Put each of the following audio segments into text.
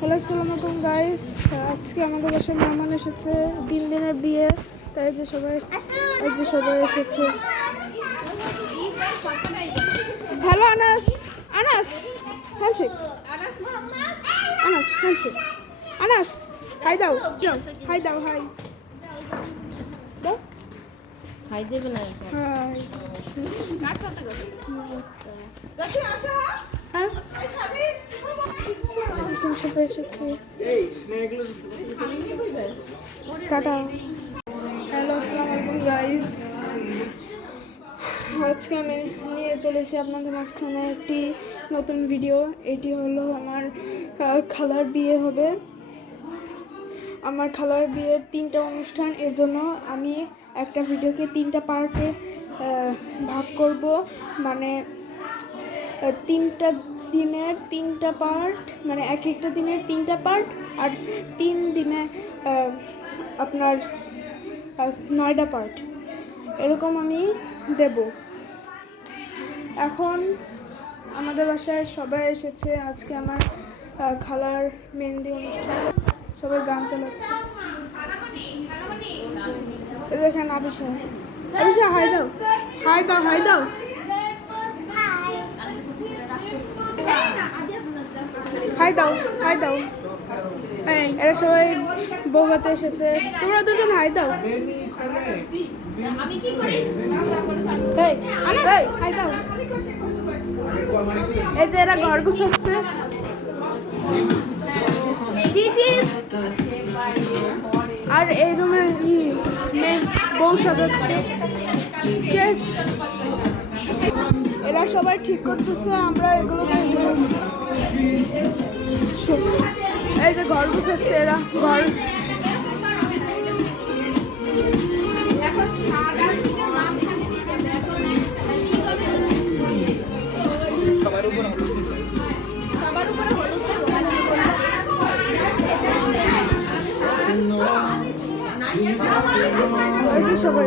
Hello, আসসালামু আলাইকুম guys. আজকে আমাদের বাসায় মেহমান এসেছে, দিনের বিয়ে, তাই যে সবাই এসেছে। Hello Anas, Anas handshake, Anas handshake, Anas hi দাও, হাই দাও, হাই দাও, হাই দেবে না হাই। কার সাথে গো আসো হ্যাঁ সবাই এসেছে। টাটা। হ্যালো, আসসালামু আলাইকুম গাইস। আজকে আমি নিয়ে চলেছি আপনাদের মাঝখানে একটি নতুন ভিডিও। এটি হলো আমার খালার বিয়ে হবে। আমার খালার বিয়ের 3টা অনুষ্ঠান, এর জন্য আমি একটা ভিডিওকে 3টা পার্টে ভাগ করব। মানে 3টা দিনের 3টা পার্ট, মানে এক একটা দিনের 3টা পার্ট, আর 3 দিনে আপনার 9টা পার্ট, এরকম আমি দেব। এখন আমাদের বাসায় সবাই এসেছে। আজকে আমার খালার মেহেন্দি অনুষ্ঠান, সবাই গান চালাচ্ছে। দেখেন আবিষা, আবিষা হাই দাও, হাই দাও, হাই দাও, হাই দাও, হাই দাও। এরা সবাই বৌভাতে এসেছে। তোমরা দুজন হাই দাও, হাই দাও। এই যে এরা ঘর গুছাচ্ছে। আর এই রুমে বউ সাজাচ্ছে। এরা সবাই ঠিক করতেছে, আমরা এগুলো এই যে ঘর গুছাচ্ছে এরা। ঘর সবাই,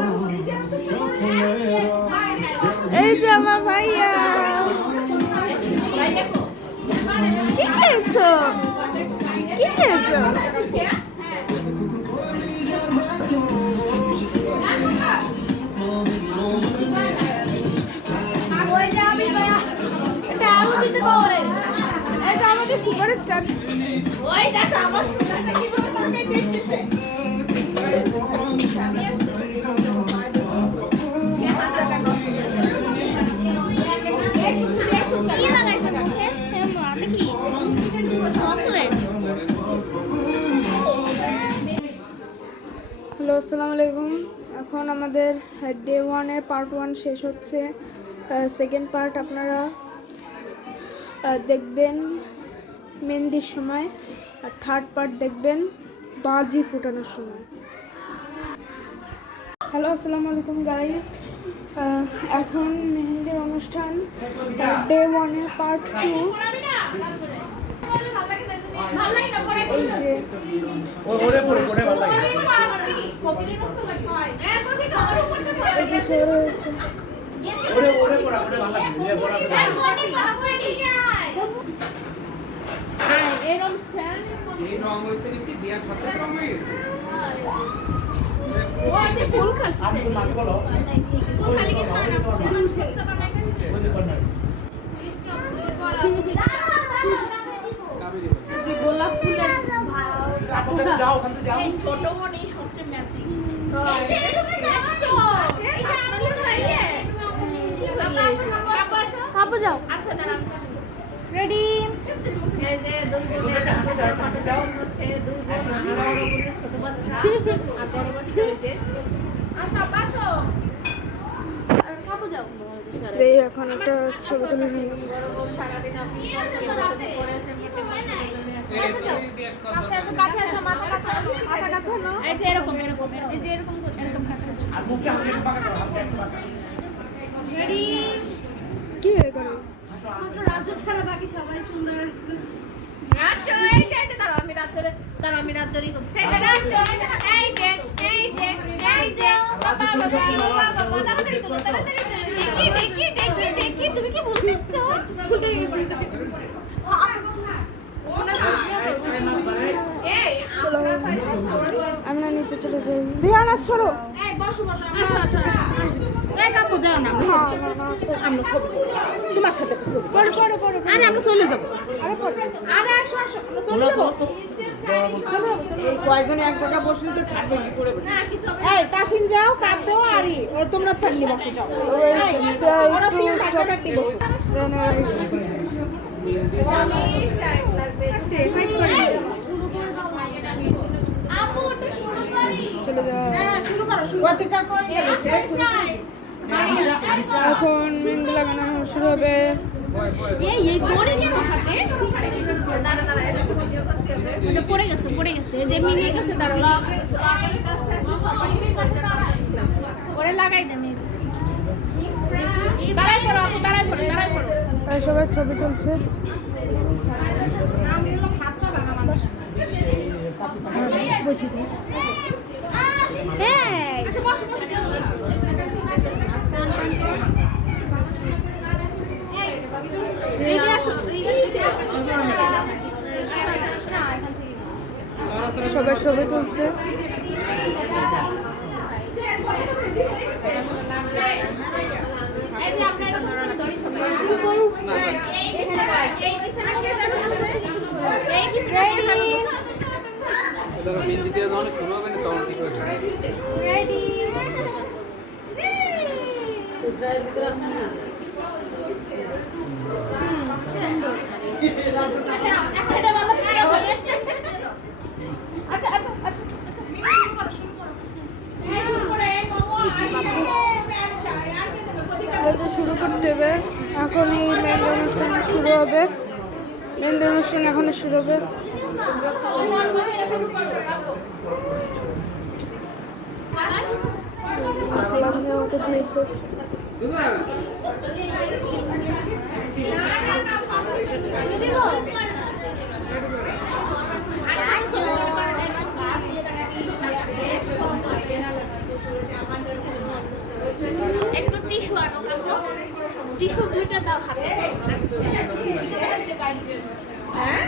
এই যে আমার ভাইয়া। কি খেয়েছো, কি খেয়েছো? এই যে আমাদের সুপারস্টার। ওই দেখো আমার সুপারটা কিভাবে তোমাকে দেখতেছে। হ্যালো, আসসালামু আলাইকুম। এখন আমাদের ডে 1-এর পার্ট 1 শেষ হচ্ছে। সেকেন্ড পার্ট আপনারা দেখবেন মেহেন্দির সময়, আর থার্ড পার্ট দেখবেন বাজি ফুটানোর সময়। হ্যালো, আসসালামু আলাইকুম গাইস। এখন মেহেন্দির অনুষ্ঠান ডে 1-এর পার্ট 2। এই যে গোলাপ ফুলের ছোট মনি সবচেয়ে ম্যাচিং। রেডি? ছোট বাচ্চা আর বড় বাচ্চা। এখন একটা ছবি তুলে নিই। কি হয়ে গেল? রাজ্য ছাড়া বাকি সবাই সুন্দর আসছে। আমি রাজ্যরই করছি। তুমি কি বলতেছো? চলে যাই দিয়ে আনাস সরো এই বসো বসো এই কাপু যাও না না না না আমরা ছবি তোমার সাথে একটা ছবি পরে পরে পরে আরে আমরা চলে যাবো আরে পরে আরে আসো আসো আমরা চলে যাবো এই কয়েকজন এক জায়গায় বসলে তো খাটবে কি করে এই তাসিন যাও কাপ দাও আরি ও তোমরা থাকলি বসে যাও এই ওরা তিন কাটাকাটি বসো চলে যাও হ্যাঁ শুরু করো শুরু কথা কই এখন মেহেন্দি লাগানো শুরু হবে এই দড়ি কেন হাতে এটা পড়ে গেছে যে মিমির কাছে দাঁড়ালো ওরে লাগাই দে মেহেন্দি দাঁড়াই পড়ো আর সবাই ছবি তুলছে আমি হলো হাত পা ভাঙা মানুষ বসি দিই আচ্ছা বসো বসো রেডি আসো সবাই ছবি তুলছে এই যে আপনারা দড়ি সবাই এই পিছনে কে যাবে এই পিছনে কে যাবে এটা বিন্দু দিয়ে যখন শুরু হবে না তখন ঠিক হয়ে যাবে রেডি আচ্ছা আচ্ছা আচ্ছা আচ্ছা মিমি শুরু করো এই শুরু করে এই মামু আর কে দেবে কোথিকা হয়তো শুরু করতে হবে এখনই মেহেন্দি অনুষ্ঠান শুরু হবে মেহেন্দি অনুষ্ঠান এখনই শুরু হবে খালাম আমাকে দিয়েছে একটু টিস্যু আনো কামো টিস্যু দুইটা দাও হাতে হ্যাঁ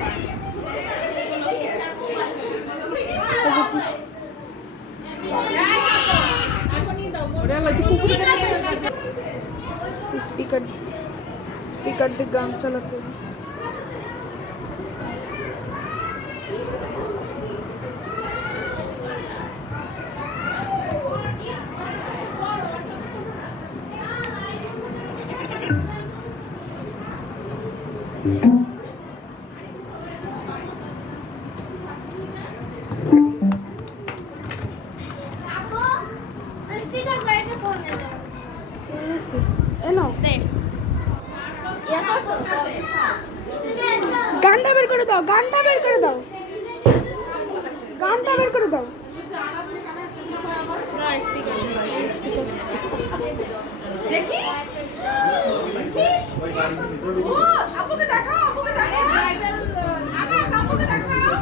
স্পিকার স্পিকার দিয়ে গান চালাতে হবে স্পিকার করে কে ফোন নেবে এনো দে ইয়া করছো গানটা বের করে দাও গানটা বের করে দাও গানটা বের করে দাও না স্পিকার দেখি ও আপুকে দেখাও আকাশ আপুকে দেখাও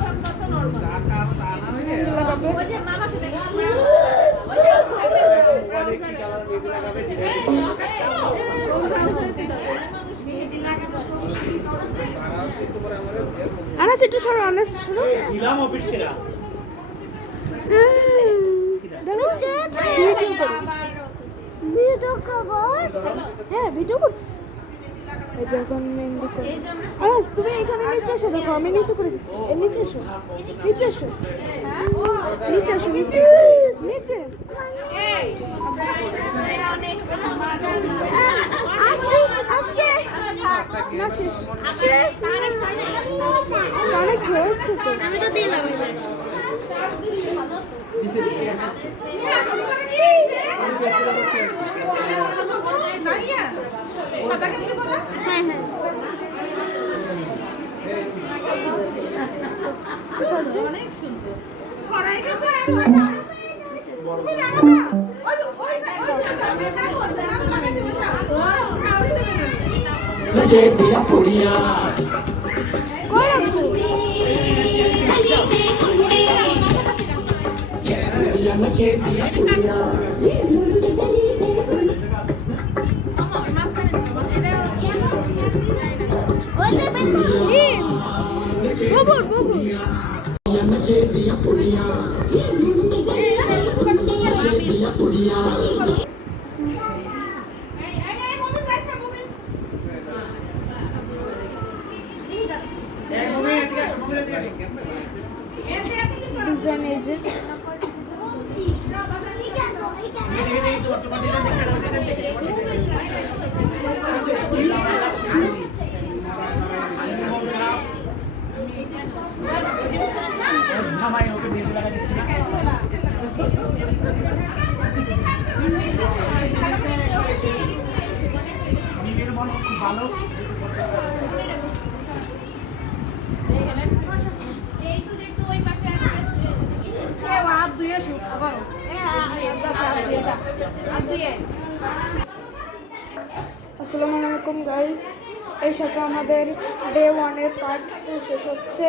মেহেন্দি লাগাবে ওই যে মামাকে দেখো ওই আনাস একটু সরো আনাস সরো ভিডিও হ্যাঁ ভিডিও করতেছি এই যে এখন মেহেন্দি করে এই যে আমরা আনাস তুমি এখানে নিচে এসো দেখো আমি নিচে করে দিচ্ছি নিচে এসো নিচে এসো নিচে এসো নিচে নিচে এই অনেক না শেষ আমি কানেক্ট হয়েছে তো তো দিলাম হ্যাঁ হ্যাঁ অনেক সুন্দর ছড়াই গেছে তুমি লাগাবা ওই ওই नशे दिया पुड़िया नशे दिया पुड़िया नशे दिया पुड़िया দিয়া পুড়িয়া ডিজাইন এই যে এই দুটো একটু ওই পাশে আসসালামু আলাইকুম গাইস, এই সাথে আমাদের ডে 1 এর পার্ট 2 শেষ হচ্ছে।